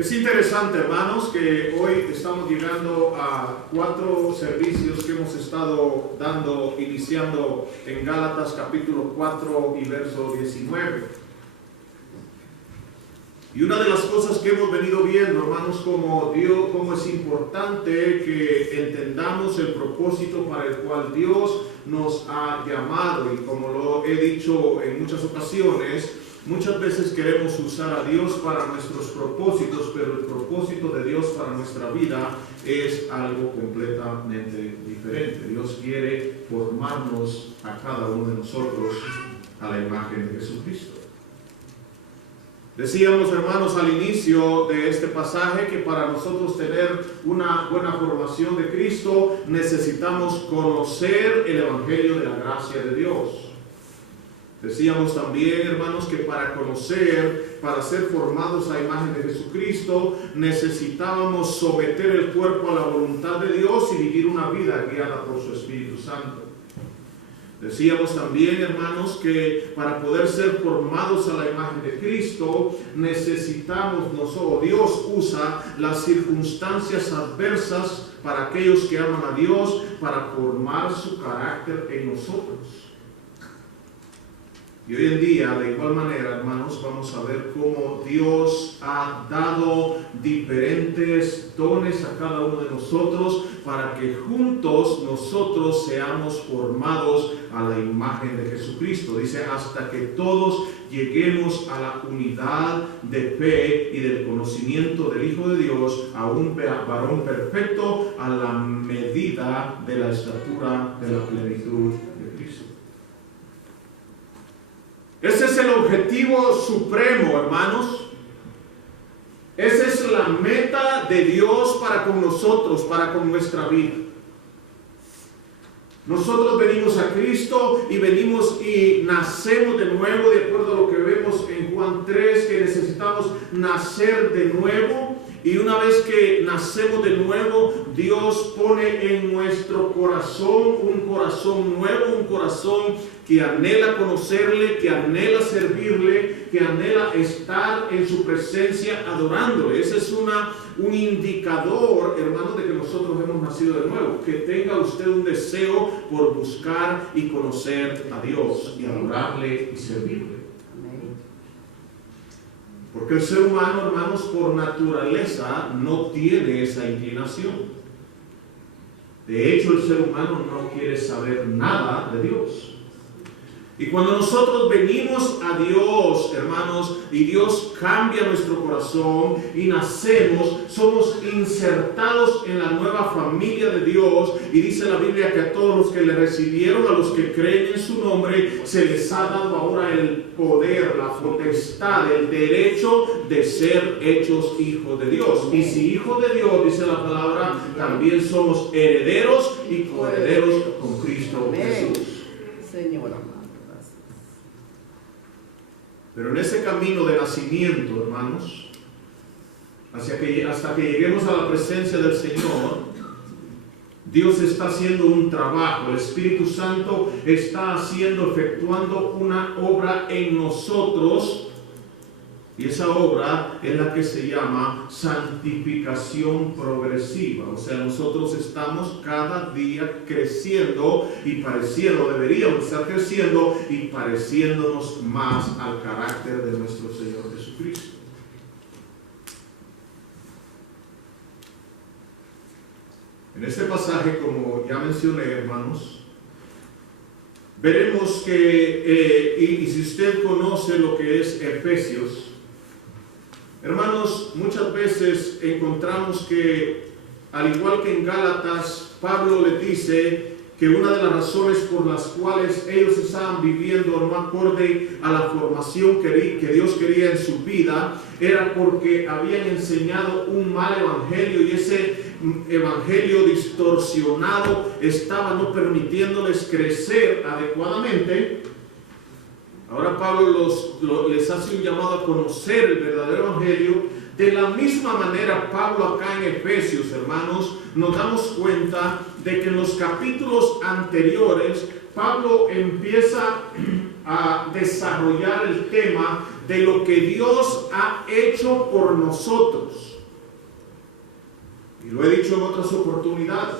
Es interesante, hermanos, que hoy estamos llegando a 4 servicios que hemos estado dando, iniciando en Gálatas capítulo 4 y verso 19. Y una de las cosas que hemos venido viendo, hermanos, como es importante que entendamos el propósito para el cual Dios nos ha llamado. Y como lo he dicho en muchas ocasiones, muchas veces queremos usar a Dios para nuestros propósitos, pero el propósito de Dios para nuestra vida es algo completamente diferente. Dios quiere formarnos a cada uno de nosotros a la imagen de Jesucristo. Decíamos, hermanos, al inicio de este pasaje que para nosotros tener una buena formación de Cristo necesitamos conocer el Evangelio de la gracia de Dios. Decíamos también, hermanos, que para ser formados a imagen de Jesucristo, necesitábamos someter el cuerpo a la voluntad de Dios y vivir una vida guiada por su Espíritu Santo. Decíamos también, hermanos, que para poder ser formados a la imagen de Cristo, Dios usa las circunstancias adversas para aquellos que aman a Dios, para formar su carácter en nosotros. Y hoy en día, de igual manera, hermanos, vamos a ver cómo Dios ha dado diferentes dones a cada uno de nosotros para que juntos nosotros seamos formados a la imagen de Jesucristo. Dice, hasta que todos lleguemos a la unidad de fe y del conocimiento del Hijo de Dios, a un varón perfecto, a la medida de la estatura de la plenitud de Cristo. Ese es el objetivo supremo, hermanos. Esa es la meta de Dios para con nosotros, para con nuestra vida. Nosotros venimos a Cristo y nacemos de nuevo, de acuerdo a lo que vemos en Juan 3, que necesitamos nacer de nuevo. Y una vez que nacemos de nuevo, Dios pone en nuestro corazón un corazón nuevo, un corazón que anhela conocerle, que anhela servirle, que anhela estar en su presencia adorándole. Ese es un indicador, hermanos, de que nosotros hemos nacido de nuevo. Que tenga usted un deseo por buscar y conocer a Dios y adorarle y servirle. Porque el ser humano, hermanos, por naturaleza no tiene esa inclinación. De hecho, el ser humano no quiere saber nada de Dios. Y cuando nosotros venimos a Dios, hermanos, y Dios cambia nuestro corazón y nacemos, somos insertados en la nueva familia de Dios. Y dice la Biblia que a todos los que le recibieron, a los que creen en su nombre, se les ha dado ahora el poder, la potestad, el derecho de ser hechos hijos de Dios. Y si hijos de Dios, dice la palabra, también somos herederos y coherederos con Cristo Jesús. Señor. Pero en ese camino de nacimiento, hermanos, hasta que lleguemos a la presencia del Señor, Dios está haciendo un trabajo. El Espíritu Santo está efectuando una obra en nosotros. Y esa obra es la que se llama santificación progresiva. O sea, nosotros estamos cada día creciendo y deberíamos estar creciendo y pareciéndonos más al carácter de nuestro Señor Jesucristo. En este pasaje, como ya mencioné, hermanos, veremos que, y si usted conoce lo que es Efesios, hermanos, muchas veces encontramos que, al igual que en Gálatas, Pablo le dice que una de las razones por las cuales ellos estaban viviendo no acorde a la formación que Dios quería en su vida, era porque habían enseñado un mal evangelio, y ese evangelio distorsionado estaba no permitiéndoles crecer adecuadamente. Ahora Pablo les hace un llamado a conocer el verdadero evangelio. De la misma manera, Pablo acá en Efesios, hermanos, nos damos cuenta de que en los capítulos anteriores, Pablo empieza a desarrollar el tema de lo que Dios ha hecho por nosotros. Y lo he dicho en otras oportunidades.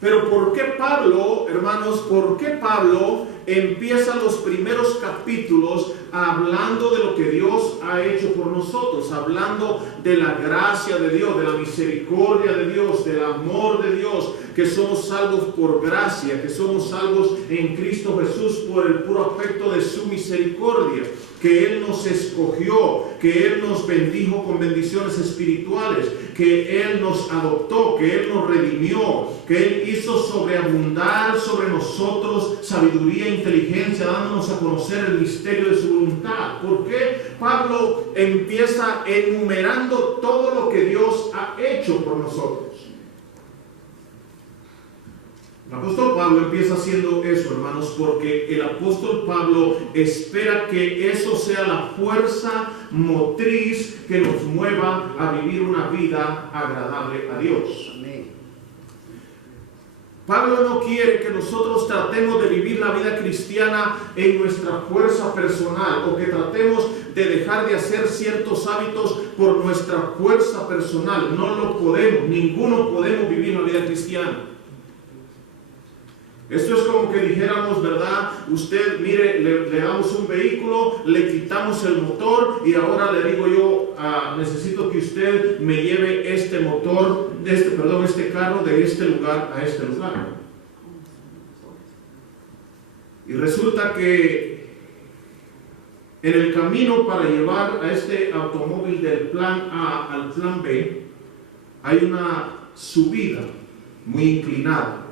Pero ¿por qué Pablo, hermanos, por qué Pablo empieza los primeros capítulos hablando de lo que Dios ha hecho por nosotros, hablando de la gracia de Dios, de la misericordia de Dios, del amor de Dios, que somos salvos por gracia, que somos salvos en Cristo Jesús por el puro afecto de su misericordia, que Él nos escogió, que Él nos bendijo con bendiciones espirituales, que Él nos adoptó, que Él nos redimió, que Él hizo sobreabundar sobre nosotros sabiduría e inteligencia, dándonos a conocer el misterio de su voluntad? ¿Por qué Pablo empieza enumerando todo lo que Dios ha hecho por nosotros? El apóstol Pablo empieza haciendo eso, hermanos, porque el apóstol Pablo espera que eso sea la fuerza motriz que nos mueva a vivir una vida agradable a Dios. Pablo no quiere que nosotros tratemos de vivir la vida cristiana en nuestra fuerza personal, o que tratemos de dejar de hacer ciertos hábitos por nuestra fuerza personal. No lo podemos, ninguno podemos vivir la vida cristiana. Esto es como que dijéramos, ¿verdad? Usted, mire, le damos un vehículo, le quitamos el motor y ahora le digo yo, necesito que usted me lleve este motor, este carro de este lugar a este lugar. Y resulta que en el camino para llevar a este automóvil del plan A al plan B, hay una subida muy inclinada.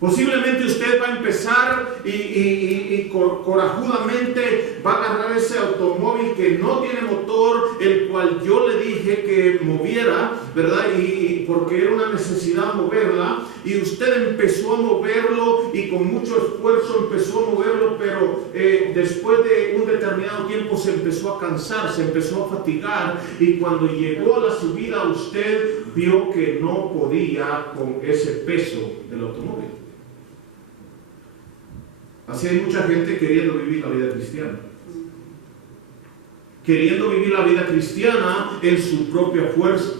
Posiblemente usted va a empezar y corajudamente va a agarrar ese automóvil que no tiene motor, el cual yo le dije que moviera, ¿verdad? Y porque era una necesidad moverla, y usted empezó a moverlo y con mucho esfuerzo empezó a moverlo, pero después de un determinado tiempo se empezó a cansar, se empezó a fatigar, y cuando llegó a la subida usted vio que no podía con ese peso del automóvil. Así hay mucha gente queriendo vivir la vida cristiana. Queriendo vivir la vida cristiana en su propia fuerza.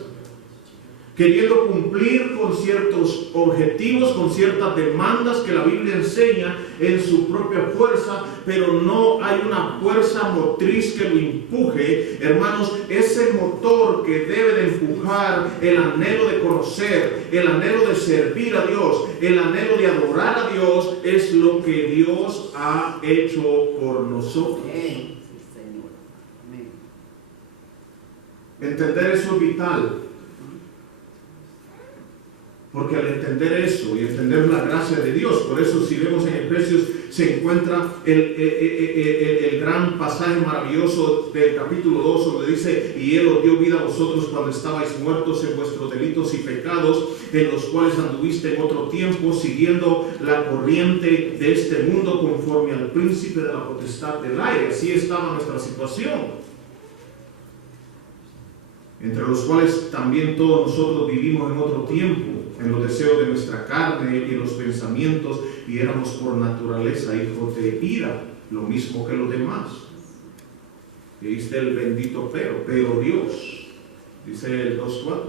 Queriendo cumplir con ciertos objetivos, con ciertas demandas que la Biblia enseña en su propia fuerza, pero no hay una fuerza motriz que lo empuje. Hermanos, ese motor que debe de empujar el anhelo de conocer, el anhelo de servir a Dios, el anhelo de adorar a Dios, es lo que Dios ha hecho por nosotros. Entender eso es vital. Porque al entender eso y entender la gracia de Dios, por eso si vemos en Efesios se encuentra el gran pasaje maravilloso del capítulo 2 donde dice: y Él os dio vida a vosotros cuando estabais muertos en vuestros delitos y pecados, en los cuales anduviste en otro tiempo siguiendo la corriente de este mundo conforme al príncipe de la potestad del aire. Así estaba nuestra situación, entre los cuales también todos nosotros vivimos en otro tiempo, en los deseos de nuestra carne y los pensamientos, y éramos por naturaleza hijos de ira, lo mismo que los demás. Y ahí está el bendito pero Dios, dice el 2:4,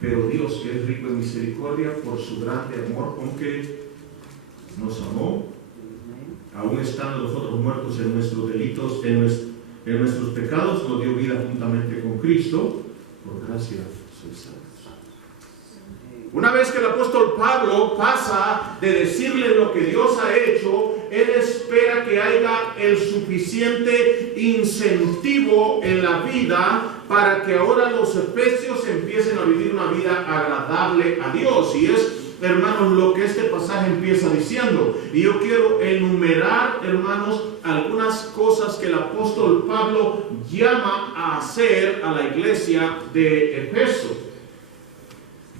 pero Dios, que es rico en misericordia, por su grande amor con que nos amó, aún estando nosotros muertos en nuestros delitos, en nuestros pecados, nos dio vida juntamente con Cristo, por gracia sois salvos. Una vez que el apóstol Pablo pasa de decirle lo que Dios ha hecho, él espera que haya el suficiente incentivo en la vida para que ahora los efesios empiecen a vivir una vida agradable a Dios. Y es, hermanos, lo que este pasaje empieza diciendo. Y yo quiero enumerar, hermanos, algunas cosas que el apóstol Pablo llama a hacer a la iglesia de Éfeso.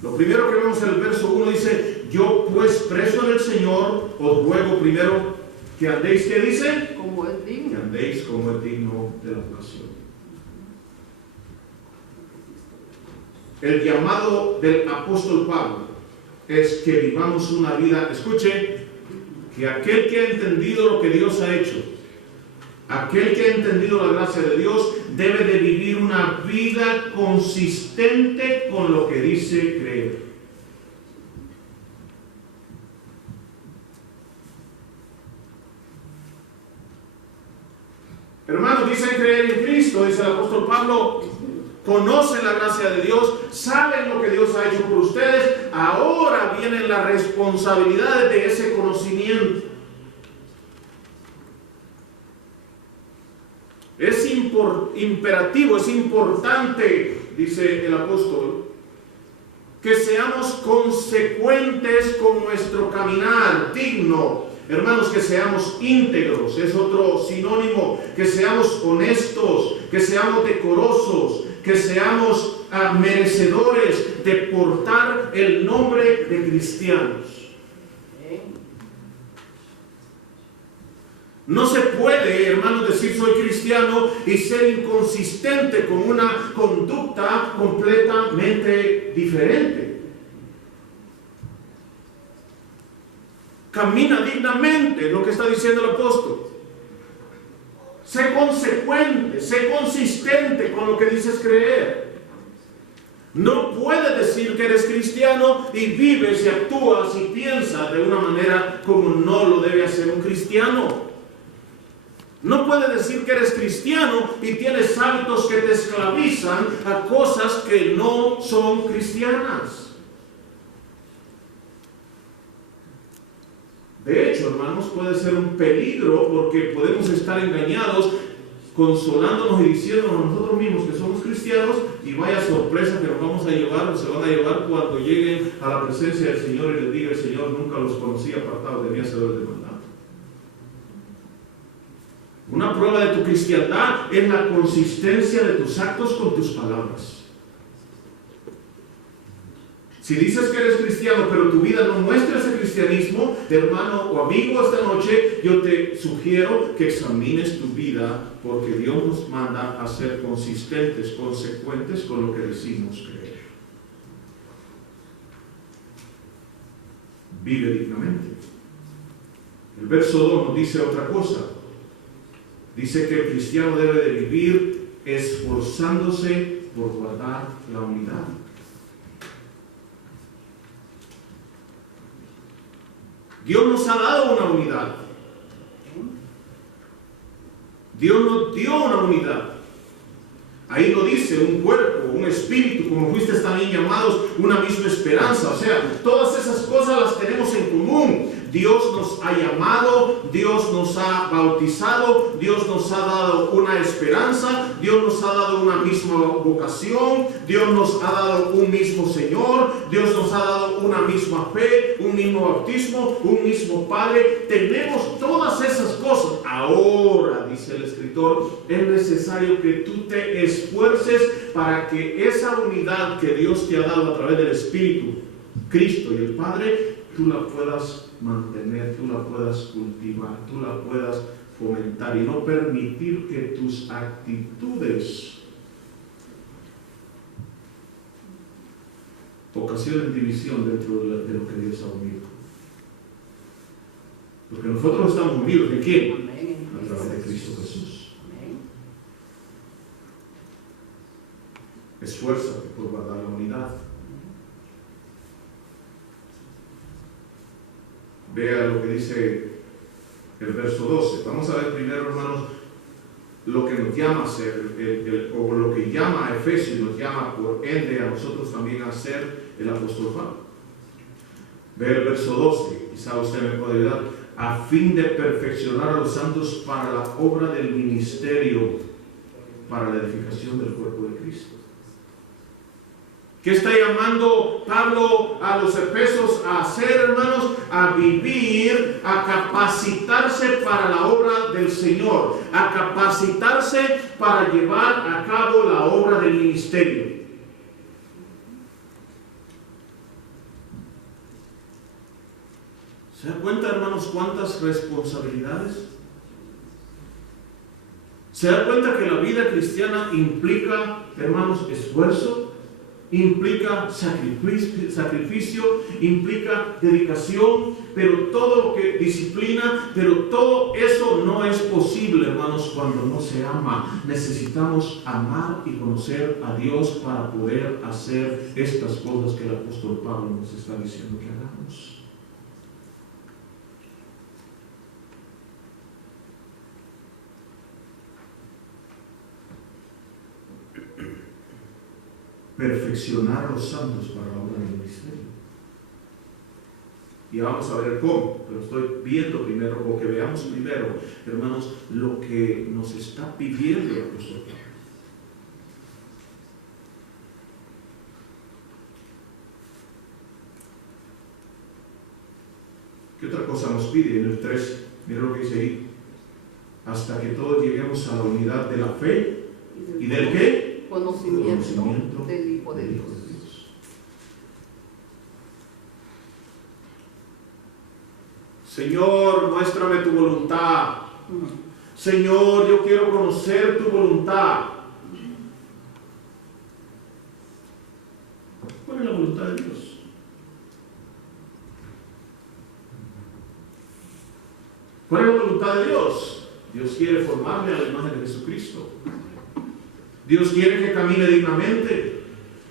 Lo primero que vemos en el verso 1 dice: yo pues preso en el Señor os ruego primero que andéis, ¿qué dice? Como es digno. Que andéis como es digno de la vocación. El llamado del apóstol Pablo es que vivamos una vida, escuche, que aquel que ha entendido lo que Dios ha hecho, Aquel que ha entendido la gracia de Dios debe de vivir una vida consistente con lo que dice creer. Hermanos, dicen creer en Cristo, dice el apóstol Pablo, conocen la gracia de Dios, saben lo que Dios ha hecho por ustedes, ahora vienen las responsabilidades de ese conocimiento. Es imperativo, es importante, dice el apóstol, que seamos consecuentes con nuestro caminar digno. Hermanos, que seamos íntegros, es otro sinónimo, que seamos honestos, que seamos decorosos, que seamos merecedores de portar el nombre de cristianos. No se puede, hermanos, decir soy cristiano y ser inconsistente con una conducta completamente diferente. Camina dignamente, lo que está diciendo el apóstol. Sé consecuente, sé consistente con lo que dices creer. No puedes decir que eres cristiano y vives y actúas y piensas de una manera como no lo debe hacer un cristiano. No puedes decir que eres cristiano y tienes hábitos que te esclavizan a cosas que no son cristianas. De hecho, hermanos, puede ser un peligro porque podemos estar engañados, consolándonos y diciéndonos nosotros mismos que somos cristianos, y vaya sorpresa que nos vamos a llevar o se van a llevar cuando lleguen a la presencia del Señor y les diga el Señor, nunca los conocí apartados de mí, hacedores de maldad. Una prueba de tu cristiandad es la consistencia de tus actos con tus palabras. Si dices que eres cristiano, pero tu vida no muestra ese cristianismo, hermano o amigo, esta noche yo te sugiero que examines tu vida, porque Dios nos manda a ser consistentes, consecuentes con lo que decimos creer. Vive dignamente. El verso 2 nos dice otra cosa. Dice que el cristiano debe de vivir esforzándose por guardar la unidad. Dios nos ha dado una unidad. Dios nos dio una unidad. Ahí lo dice, un cuerpo, un espíritu, como fuisteis también llamados, una misma esperanza. O sea, todas esas cosas las tenemos en común. Dios nos ha llamado, Dios nos ha bautizado, Dios nos ha dado una esperanza, Dios nos ha dado una misma vocación, Dios nos ha dado un mismo Señor, Dios nos ha dado una misma fe, un mismo bautismo, un mismo Padre. Tenemos todas esas cosas. Ahora, dice el escritor, es necesario que tú te esfuerces para que esa unidad que Dios te ha dado a través del Espíritu, Cristo y el Padre, tú la puedas mantener, tú la puedas cultivar, tú la puedas fomentar y no permitir que tus actitudes ocasionen división dentro de lo que Dios ha unido. Porque nosotros estamos unidos, ¿de quién? A través de Cristo Jesús. Esfuérzate por guardar la unidad. Vea lo que dice el verso 12. Vamos a ver primero, hermanos, lo que nos llama a ser, o lo que llama a Efesios, nos llama por ende a nosotros también a ser el apóstol Pablo. Vea el verso 12, quizá usted me puede ayudar. A fin de perfeccionar a los santos para la obra del ministerio, para la edificación del cuerpo de Cristo. ¿Qué está llamando Pablo a los efesios a hacer, hermanos? A vivir, a capacitarse para la obra del Señor, a capacitarse para llevar a cabo la obra del ministerio. ¿Se da cuenta, hermanos, cuántas responsabilidades? ¿Se da cuenta que la vida cristiana implica, hermanos, esfuerzo? implica sacrificio, implica dedicación, pero todo lo que disciplina, pero todo eso no es posible, hermanos, cuando no se ama. Necesitamos amar y conocer a Dios para poder hacer estas cosas que el apóstol Pablo nos está diciendo que hagamos. Perfeccionar a los santos para la obra del ministerio. Y vamos a ver cómo, pero estoy viendo primero, o que veamos primero, hermanos, lo que nos está pidiendo el apóstol Pablo. ¿Qué otra cosa nos pide en el 3? Mira lo que dice ahí. Hasta que todos lleguemos a la unidad de la fe y del ¿qué? Conocimiento del Hijo de Dios. Señor, muéstrame tu voluntad. Señor, yo quiero conocer tu voluntad. ¿Cuál es la voluntad de Dios? ¿Cuál es la voluntad de Dios? Dios quiere formarme a la imagen de Jesucristo. Dios quiere que camine dignamente.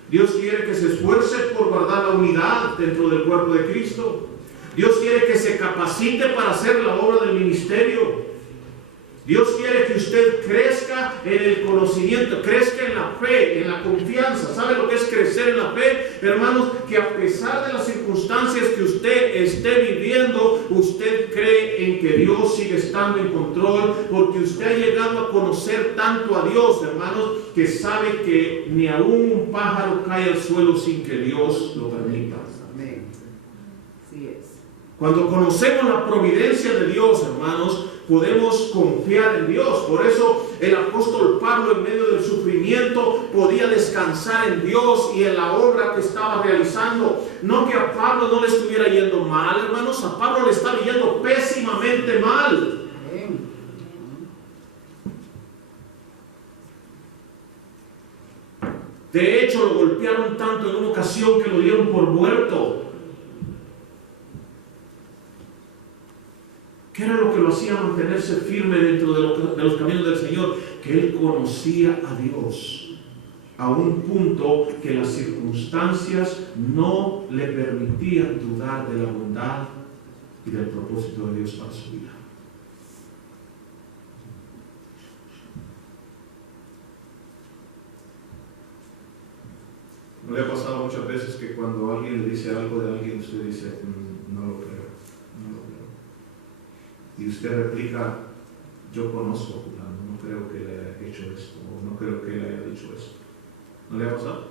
Dios quiere que se esfuerce por guardar la unidad dentro del cuerpo de Cristo. Dios quiere que se capacite para hacer la obra del ministerio. Dios quiere que usted crezca en el conocimiento, crezca en la fe, en la confianza. ¿Sabe lo que es crecer en la fe? Hermanos, que a pesar de las circunstancias que usted esté viviendo, usted cree en que Dios sigue estando en control, porque usted ha llegado a conocer tanto a Dios, hermanos, que sabe que ni aún un pájaro cae al suelo sin que Dios lo permita. Amén. Así es. Cuando conocemos la providencia de Dios, hermanos, podemos confiar en Dios. Por eso el apóstol Pablo, en medio del sufrimiento, podía descansar en Dios y en la obra que estaba realizando. No que a Pablo no le estuviera yendo mal, hermanos, a Pablo le estaba yendo pésimamente mal. De hecho, lo golpearon tanto en una ocasión que lo dieron por muerto. ¿Qué era lo que lo hacía mantenerse firme dentro de los caminos del Señor? Que él conocía a Dios a un punto que las circunstancias no le permitían dudar de la bondad y del propósito de Dios para su vida. ¿No le ha pasado muchas veces que cuando alguien le dice algo de alguien, usted dice, no lo creo? Y usted replica, yo conozco a fulano, no creo que le haya hecho esto, o no creo que le haya dicho esto. ¿No le ha pasado?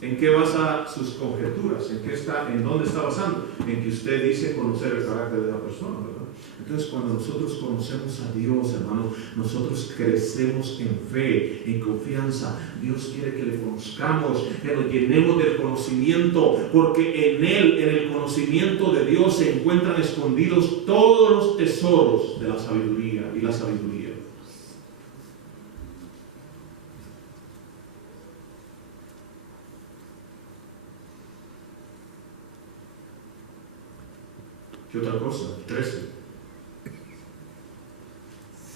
¿En qué basa sus conjeturas? ¿En dónde está basando? En que usted dice conocer el carácter de la persona, ¿verdad? Entonces, cuando nosotros conocemos a Dios, hermano, nosotros crecemos en fe, en confianza. Dios quiere que le conozcamos, que nos llenemos del conocimiento, porque en Él, en el conocimiento de Dios, se encuentran escondidos todos los tesoros de la sabiduría y la sabiduría. ¿Qué otra cosa? 13.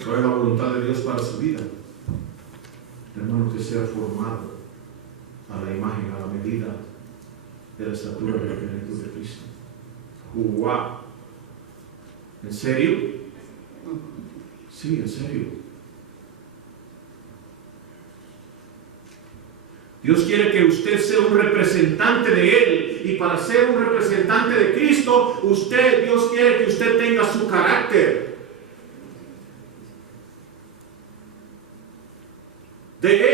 ¿Cuál es la voluntad de Dios para su vida? Hermano, que sea formado a la imagen, a la medida de la estatura de la plenitud de Cristo. ¡Wow! ¿En serio? Sí, en serio. Dios quiere que usted sea un representante de Él. Y para ser un representante de Cristo, Dios quiere que usted tenga su carácter. De